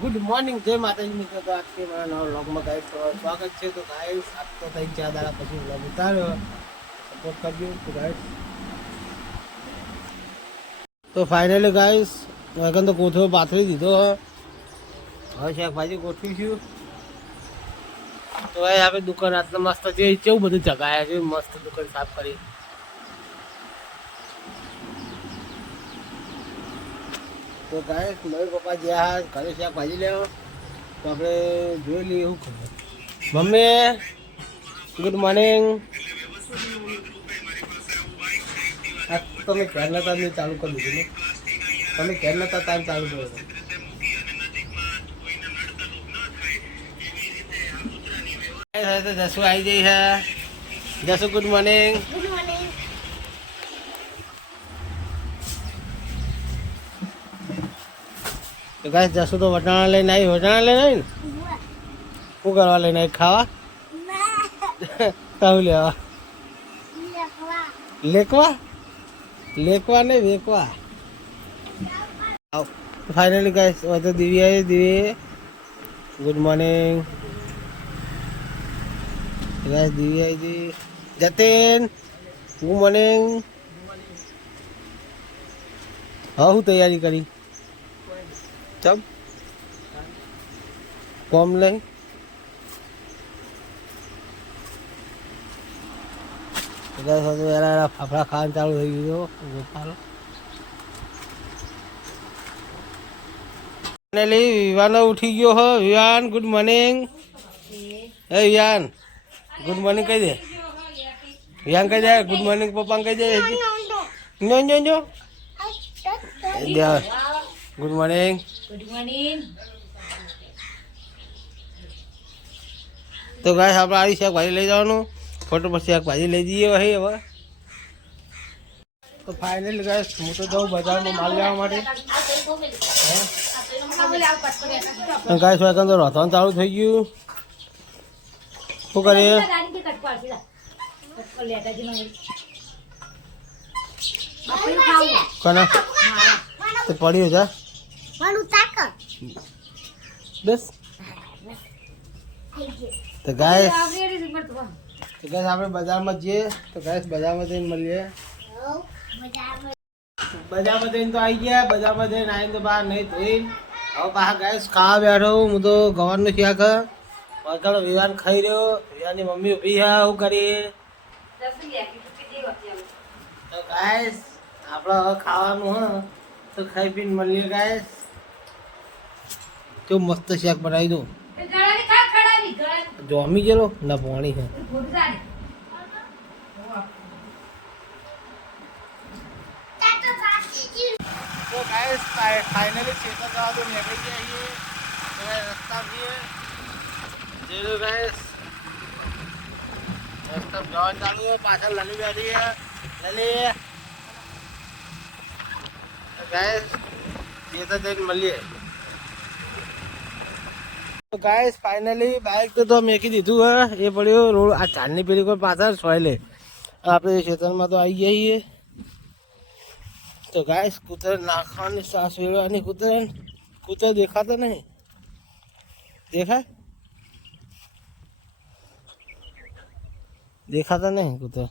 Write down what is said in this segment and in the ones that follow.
Good morning, જય માતાજી મિત્રો. તો આજથી મારા નવા વ્લોગમાં ગાઈસ સ્વાગત છે. તો ગાઈસ આજ તો 3-4 દાડા પછી વ્લોગ ઉતાર્યો, સપોર્ટ કરજો. તો ગાઈસ તો ફાઇનલી ગાઈસ વગન તો કોથળો પાથરી દીધો. હવે શાકભાજી ગોઠવીશું. તો ભાઈ આપણે દુકાન આટલા મસ્ત છે, કેવું બધું જગાયા છે, મસ્ત દુકાન સાફ કરી. તો ગાઈસ મમ્મી પપ્પા જ્યાં ઘરે શાકભાજી લેવા, તો આપણે જોઈ લઈએ શું ખબર. Mummy good morning. તમે ઘેર નતા મેં ચાલુ કરી દીધું ને, તમે ઘેર નતા ટાઈમ ચાલુ કર્યો હતો. જસુ આવી જઈ છે. જસુ ગુડ મોર્નિંગ. તો ગાઈસ જસુ તો વટાણા લઈને આવી. વટાણા લઈને આવી ને શું કરવા લઈને આવી? ખાવા? કહું લેવા? લેકવા? લેકવા ને વેકવા. ફાઇનલી ગાઈસ હવે તો દિવ્ય આવી. દિવ્ય ગુડ મોર્નિંગ. ગાઈસ દિવ્ય આવી. Jatin good morning. હા હું તૈયારી કરી ચમ કોમ લઈ ફાફડા ખાવાનું ચાલુ થઈ ગયું. ગોપાલ વિવાન ઉઠી ગયો હો. Vivaan good morning. હે વિવાન ગુડ મોર્નિંગ કહી દે. વિવાન કહી દે ગુડ મોર્નિંગ. પપ્પા કહી દે ગુડ મોર્નિંગ. Good morning. તો ગાઈસ આપણે આવી શાકભાજી લઈ જવાનું. ફોટો પર શાકભાજી લઈ જઈએ હવે. તો ફાઇનલી ગાઈસ હું તો જાઉં બજારમાં માલ લેવા માટે. ગાઈસ વાગન તો રોધવાનું ચાલુ થઈ ગયું. શું કરીએ? કોના તે પડ્યું છે બસ. તો ગાઈસ આપણે બજારમાં જઈએ. તો ગાઈસ બજારમાં જઈને મળીએ. બજારમાં જઈને તો આવી ગયા. બજારમાં જઈને આવીને તો બહાર નહીં ધોઈ. હવે બહાર ગાઈસ ખાવા બેઠો. હું તો ગવારનું શાક વગર વિવાન ખાઈ રહ્યો. વિવાનની મમ્મી ઊભી છે. શું કરીએ? તો ગાઈસ આપણે હવે ખાવાનું હ તો ખાઈ પીને મળીએ. ગાઈસ કેવું મસ્ત શાક બનાવી દઉં. જોમી ગયેલો ના પાણી છે. તો ગાઈસ ફાઇનલી ચેતન જવા દો નીકળી ગયા છીએ. રસ્તા છીએ જે ગાઈસ રસ્તા જવાનું ચાલુ છે. પાછળ લલી બેઠી છે. લલી ગાઈસ ચેતન જઈને મળીએ. તો ગાઈસ ફાઇનલી બાઇક તો મેકી દીધું હે. એ પડ્યું રોડ આ ઝાડની પેલી કોઈ પાછળ સોયલે. આપણે ખેતરમાં તો આવી જઈએ. તો ગાઈસ કૂતર નાખવાની શ્વાસ વેળવાની. કૂતર દેખાતો નહીં. દેખાય? દેખાતા નહીં કૂતર.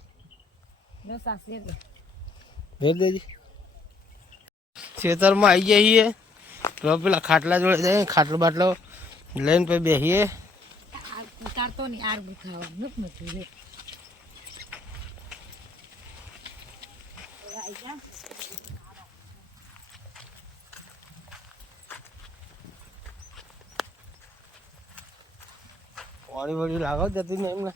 ભેર દેજી. ખેતરમાં આવી જઈએ. તો પેલા ખાટલા જોડે જઈએ. ખાટલો બાટલો લઈને પછી બેસીએ. ઉતારતો નહીં આર બુખાવાનું નથી. વાળી વળી લાગો જતી ને એમને.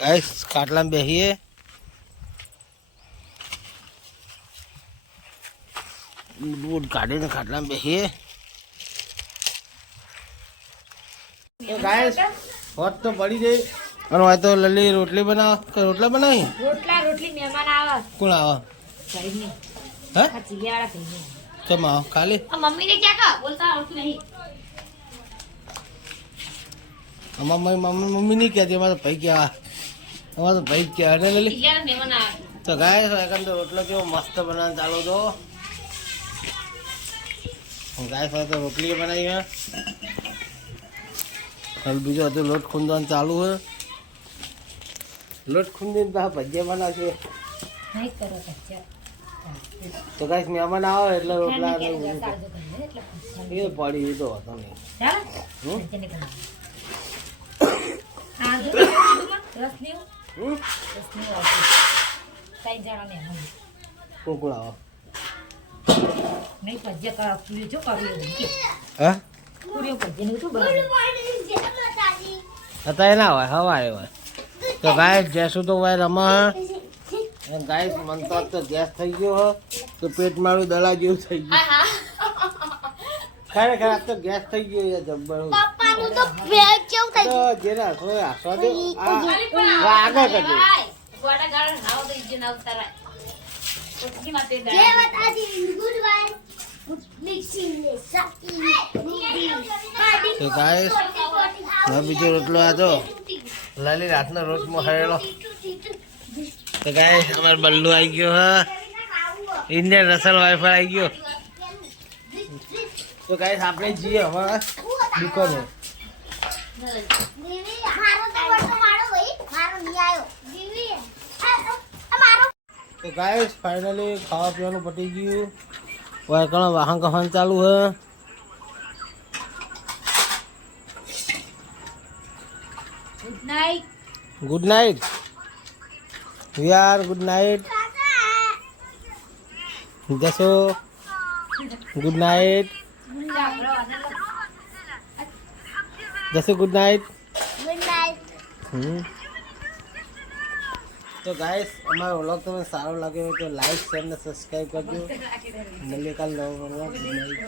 ગાઈસ ખાટલામાં બેસીએ. બૂટ કાઢીને ખાટલામાં બેસીએ. તો ગાઈસ હોટ તો પડી જઈ. અને હોય તો લલી રોટલી બનાવ. રોટલા બનાવી? રોટલી મહેમાન આવે. કોણ આવે? હે ચમ આવો ખાલી. મમ્મી ને ક્યાં કા બોલતા આવડતું નહીં. અમાર મમ્મી નહીં કહેતી. અમારા ભાઈ કહેવા. અમારા ભાઈ કહેવા ને લલી. તો ગાય તો રોટલો કેવો મસ્ત બનાવવાનું ચાલુ તો ગાય સાથે તો રોટલી બનાવી હે હવે બીજું હતું લોટ ખૂંદવાનું ચાલુ હે લોટ ખૂંદીને ભજીયા બનાવશે નહીં કરો કચ્ચા. તો ગાય મહેમાન આવે એટલે રોટલા એટલે એ પડી એ તો હતો નહીં ચાલો હમ? ભજીયાને બનાવો. આ જો રસ નહીં હમ? રસ નહીં આવતું. 3 જણા ને એમ. કોકળા આવો નહીં ભજીયા પૂરી જો કરવી એવું કે હા પૂરીઓ ભજીયાને શું બનાવવું? અત્યારે ના હોય હવારે હોય તો ગાય જેસું તો હોય રમા ગાય મન તો ગેસ થઈ ગયો હો તો પેટ મારું દડા જેવું થઈ ગયું ખરેખર આ તો ગેસ થઈ ગયો યાર જબ્બર તો જેના હસવા હસવા દે આ આગળ કરજો ગોડા ગાળા નાવ તો ઇજે નાવ તારા કોઠી માતે દા તો ગાય હવે બીજો રોટલો આ તો લાલી રાતનો રોટલો હરેલો તો ગાય અમાર બલ્લુ આવી ગયો હા ઇન્ડિયન રસલ વાઈફાઈ આવી ગયો તો ગાય આપણે જઈએ અમારા દુકાને તો ગાય ફાઇનલી ખાવા પીવાનું પતી ગયું વાયકણ વાહન કહાન ચાલુ હે ગુડ નાઈટ ગુડ નાઇટ યાર ગુડ નાઇટ જશો ગુડ નાઇટ જશો ગુડ નાઇટ તો ગાઈસ અમારો વ્લોગ તમને સારો લાગ્યો હોય તો લાઈક શેર અને સબસ્ક્રાઈબ કરજો મળીએ કાલ નવો વ્લોગ. Good night.